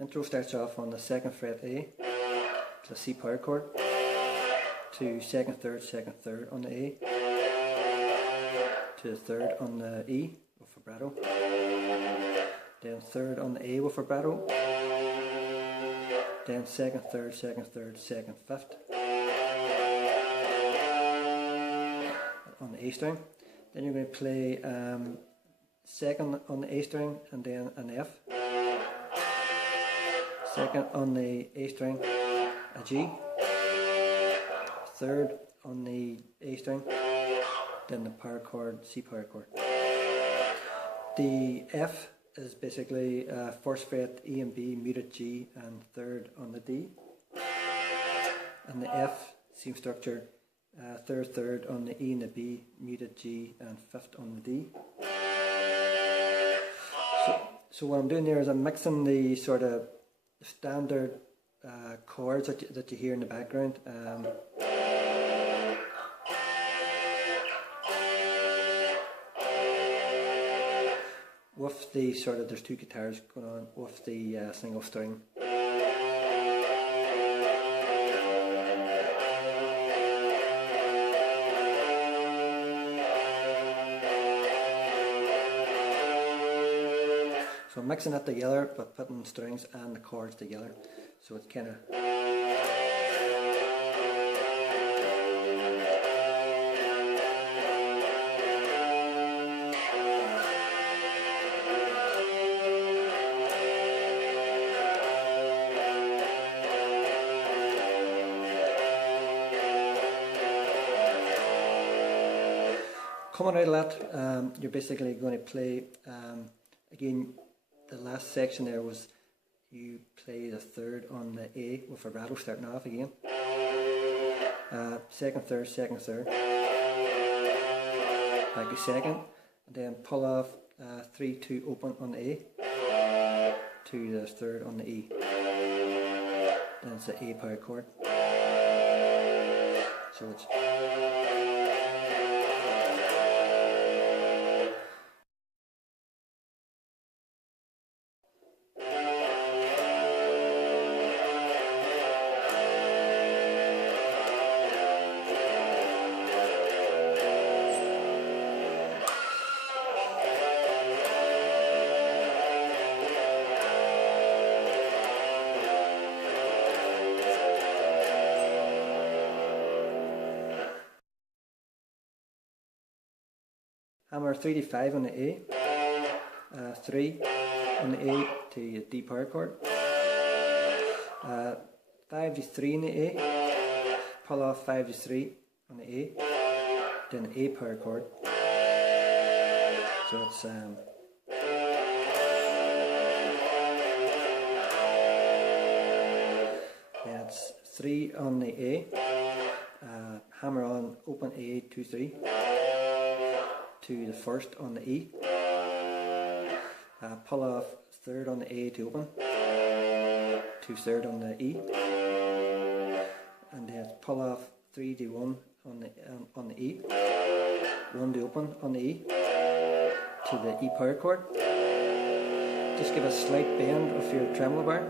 Intro starts off on the 2nd fret A, to a C power chord, to 2nd, 3rd on the A, to the 3rd on the E with vibrato, then 3rd on the A with vibrato, then 2nd, 3rd, 2nd, 5th on the A string. Then you're going to play 2nd on the A string and then an F. 2nd on the A string, a G, 3rd on the A string, then the power chord, C power chord. The F is basically 1st fret E and B, muted G, and 3rd on the D. And the F, same structure, 3rd on the E and the B, muted G, and 5th on the D. So what I'm doing there is I'm mixing the sort of standard chords that you hear in the background. With the sort of, there's two guitars going on with the single string. So I'm mixing it together but putting strings and the chords together, so it's kind of coming out of that. You're basically going to play again. The last section there was you play the 3rd on the A with vibrato starting off again. 2nd, 3rd, back to 2nd, and then pull off 3, 2 open on the A to the 3rd on the E. Then it's the A power chord. So it's hammer 3 to 5 on the A, 3 on the A to the D power chord, 5 to 3 on the A, pull off 5 to 3 on the A, then the A power chord. So it's yeah, it's 3 on the A, hammer on open A 2 3. To the 1st on the E, pull off 3rd on the A to open, to 3rd on the E, and then pull off 3 to 1 on the E, 1 to open on the E, to the E power chord. Just give a slight bend of your tremolo bar,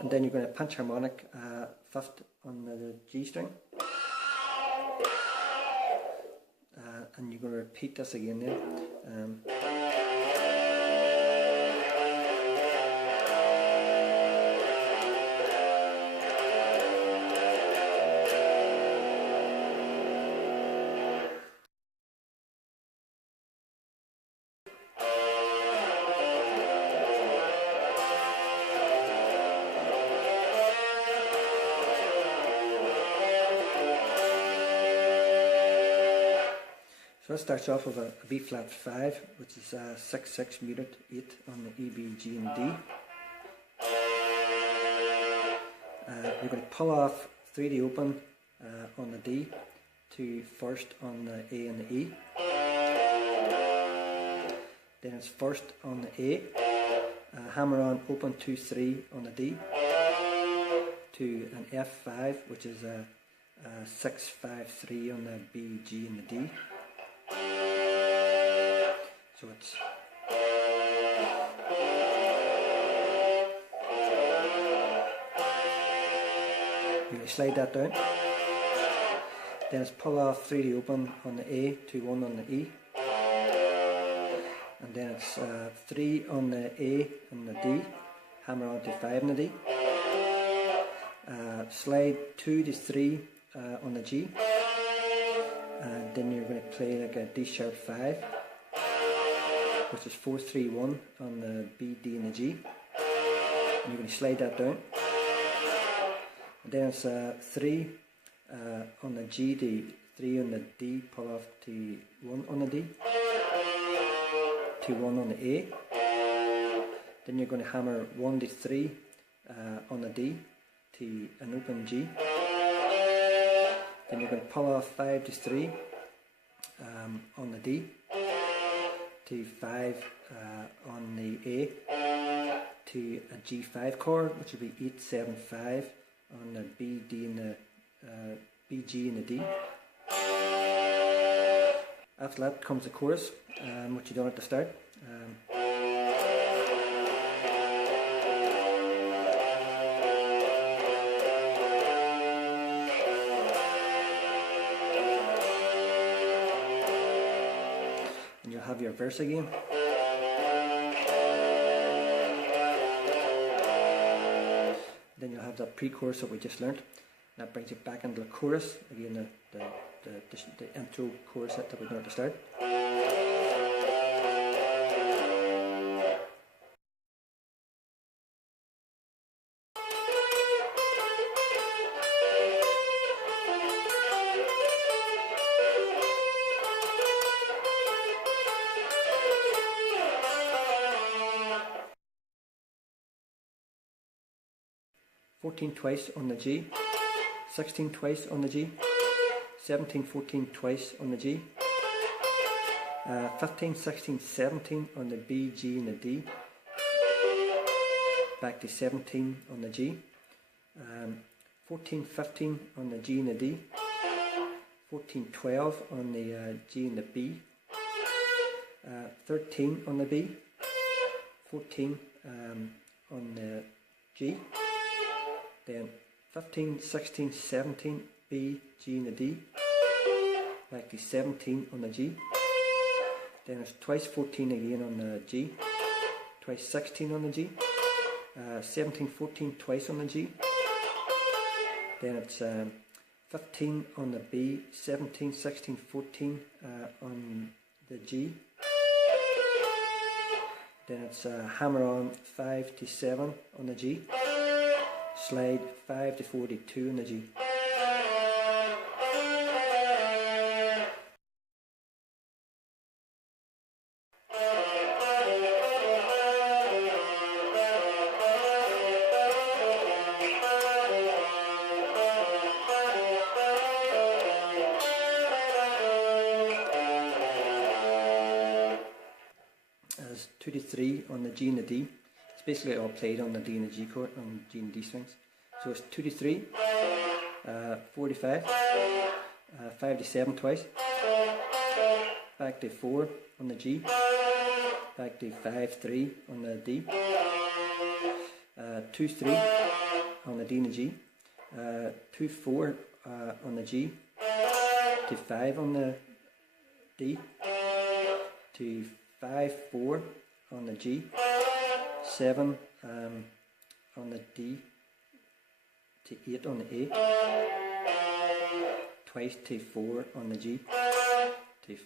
and then you're going to pinch harmonic 5th on the G string. And you're going to repeat this again then. So that starts off with a B flat 5, which is 6/6 muted 8 on the E, B, G and D. We're going to pull off 3D open on the D to first on the A and the E. Then it's first on the A, hammer on open 2/3 on the D to an F5, which is a 6/5/3 on the B, G and the D. So it's you're going to slide that down. Then it's pull off 3D open on the A to 1 on the E. And then it's 3 on the A and the D, hammer on to 5 on the D. Slide 2 to 3 on the G. And then you're going to play like a D sharp 5, which is 4/3/1 on the B, D and the G. And you're going to slide that down. And then it's 3 on the G to 3 on the D, pull off to 1 on the D, to 1 on the A. Then you're going to hammer 1 to 3 on the D to an open G. Then you're going to pull off 5 to 3 on the D to 5 on the A to a G5 chord, which will be 8/7/5 on the B, D and the B, G and the D. After that comes the chorus, which you done at the start. And you'll have your verse again. Then you'll have that pre-chorus that we just learnt. That brings you back into the chorus, again the intro chorus that we learnt at the start. "14 twice on the G, 16 twice on the G, 17, 14 twice on the G, 15, 16, 17 on the B, G and the D, back to 17 on the G, 14, 15 on the G and the D, 14, 12 on the G and the B, 13 on the B, 14 on the G, then 15, 16, 17, B, G and the D, back to 17 on the G, then it's twice 14 again on the G, twice 16 on the G, 17, 14 twice on the G, then it's 15 on the B, 17, 16, 14 on the G, then it's hammer on 5 to 7 on the G, slide 5 to 42 on the G. As 2 to 3 on the G and the D. It's basically all played on the D and the G chord, on G and D strings. So it's 2 to 3, 4 to 5, 5 to 7 twice, back to 4 on the G, back to 5, 3 on the D, 2, 3 on the D and the G, 2, 4 on the G, to 5 on the D, to 5, 4 on the G, 7 on the D, to 8 on the A, twice to 4 on the G, to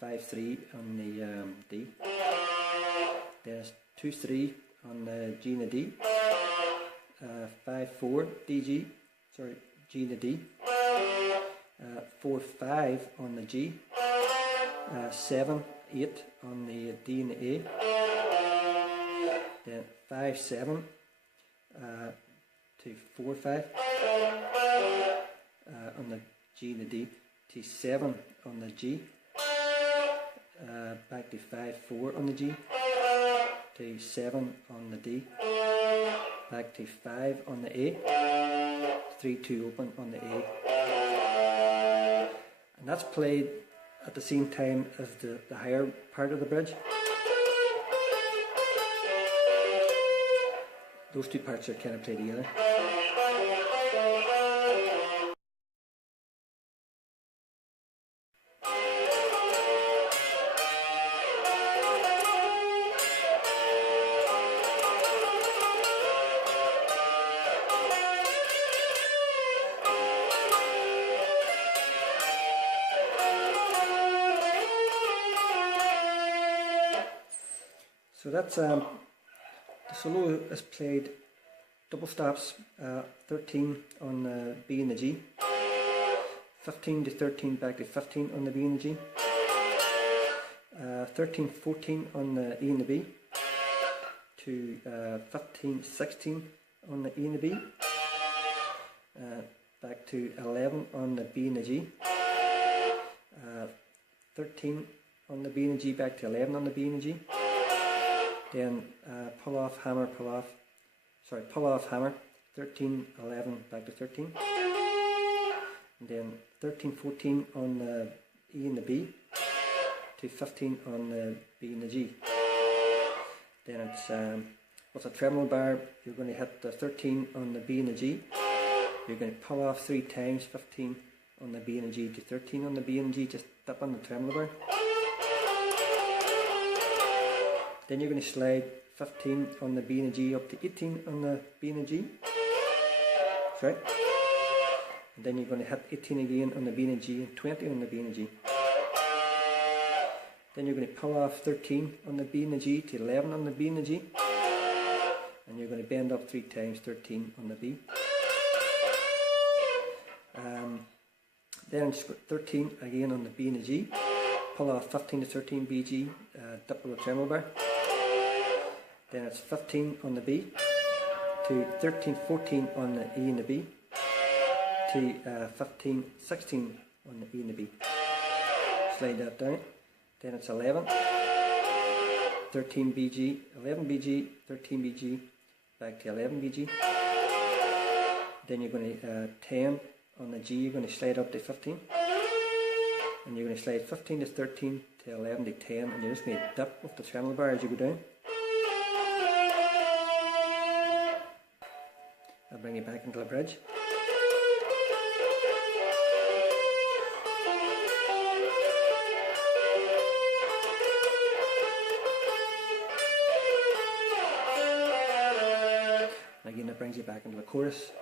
5, 3 on the D, there's 2, 3 on the G and the D, 5, 4 G and the D, 4, 5 on the G, 7, 8 on the D and the A, then 5, 7 to 4, 5 on the G and the D, to 7 on the G, back to 5, 4 on the G, to 7 on the D, back to 5 on the A, 3, 2 open on the A, and that's played at the same time as the higher part of the bridge. Those two parts are kind of played together. So that's the solo is played double stops, 13 on the B and the G, 15 to 13 back to 15 on the B and the G, 13, 14 on the E and the B, to 15, 16 on the E and the B, back to 11 on the B and the G, 13 on the B and the G, back to 11 on the B and the G. Then pull off, hammer, pull off, hammer, 13, 11, back to 13. And then 13, 14 on the E and the B, to 15 on the B and the G. Then it's, with a tremolo bar, you're going to hit the 13 on the B and the G. You're going to pull off 3 times, 15 on the B and the G to 13 on the B and the G, just dip on the tremolo bar. Then you're going to slide 15 on the B and the G up to 18 on the B and the G. That's right. And then you're going to hit 18 again on the B and the G and 20 on the B and the G. Then you're going to pull off 13 on the B and the G to 11 on the B and the G. And you're going to bend up 3 times, 13 on the B. Then 13 again on the B and the G. Pull off 15 to 13 BG, dip with the tremolo bar. Then it's 15 on the B, to 13, 14 on the E and the B, to 15, 16 on the E and the B. Slide that down. Then it's 11, 13 BG, 11 BG, 13 BG, back to 11 BG. Then you're going to 10 on the G, you're going to slide up to 15. And you're going to slide 15 to 13 to 11 to 10, and you're just going to dip with the tremolo bar as you go down. I'll bring you back into the bridge. Again, that brings you back into the chorus.